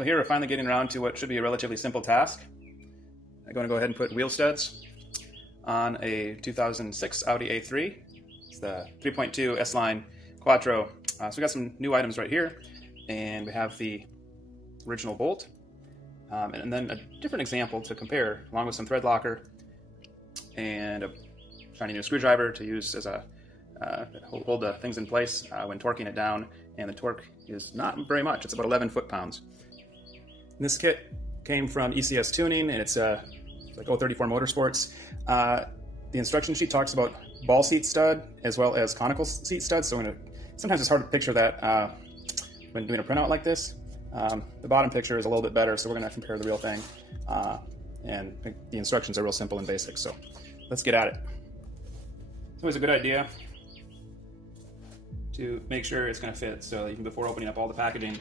Well, here we're finally getting around to what should be a relatively simple task. I'm going to go ahead and put wheel studs on a 2006 Audi A3. It's the 3.2 S-Line Quattro. So we got some new items right here, and we have the original bolt, and then a different example to compare, along with some thread locker and a shiny new screwdriver to use as a hold the things in place when torquing it down. And the torque is not very much; it's about 11 foot-pounds. This kit came from ECS Tuning, and it's like 034 Motorsports. The instruction sheet talks about ball seat stud as well as conical seat studs. So sometimes it's hard to picture that when doing a printout like this. The bottom picture is a little bit better, so we're going to compare the real thing. And the instructions are real simple and basic, so let's get at it. It's always a good idea to make sure it's going to fit. So even before opening up all the packaging,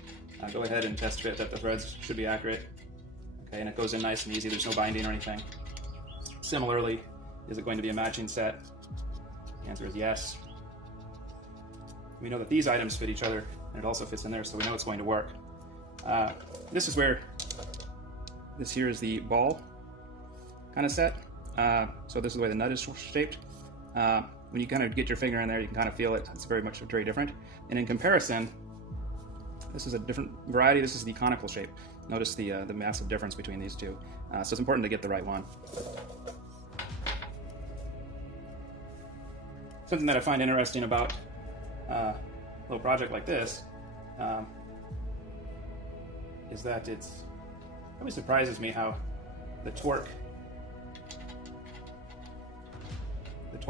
go ahead and test fit that the threads should be accurate. Okay, and it goes in nice and easy. There's no binding or anything. Similarly, is it going to be a matching set? The answer is yes. We know that these items fit each other, and it also fits in there, so we know it's going to work. This is where this here is the ball kind of set. So this is the way the nut is shaped. When you kind of get your finger in there, you can kind of feel it. It's very different. And in comparison, this is a different variety. This is the conical shape. Notice the massive difference between these two. So it's important to get the right one. Something that I find interesting about a little project like this is that it always surprises me how the torque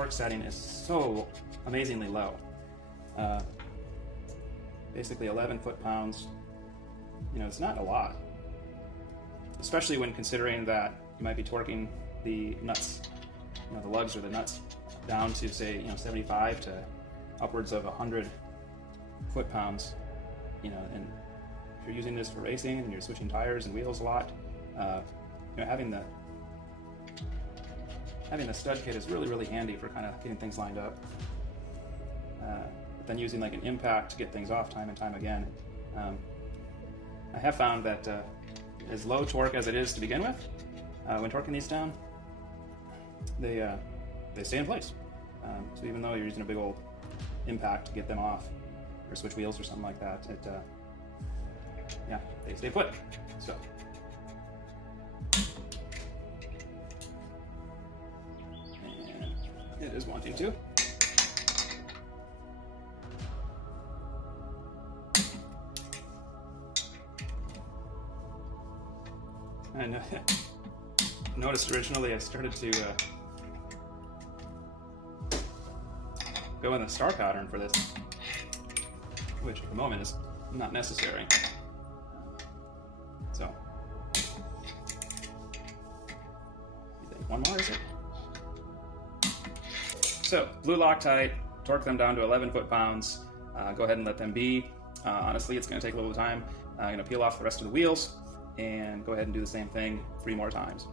setting is so amazingly low. Basically 11 foot-pounds. You know, it's not a lot, especially when considering that you might be torquing the nuts, the lugs or the nuts down to, say, 75 to upwards of 100 foot-pounds. And if you're using this for racing and you're switching tires and wheels a lot, having the stud kit is really handy for kind of getting things lined up. But then using like an impact to get things off time and time again. I have found that as low torque as it is to begin with, when torquing these down, they stay in place. So even though you're using a big old impact to get them off, or switch wheels or something like that, they stay put. So. And it is wanting to. And noticed originally I started to go in the star pattern for this, which at the moment is not necessary. So, one more, is it? So, blue Loctite, torque them down to 11 foot-pounds. Go ahead and let them be. Honestly, it's going to take a little time. I'm going to peel off the rest of the wheels and go ahead and do the same thing 3 more times.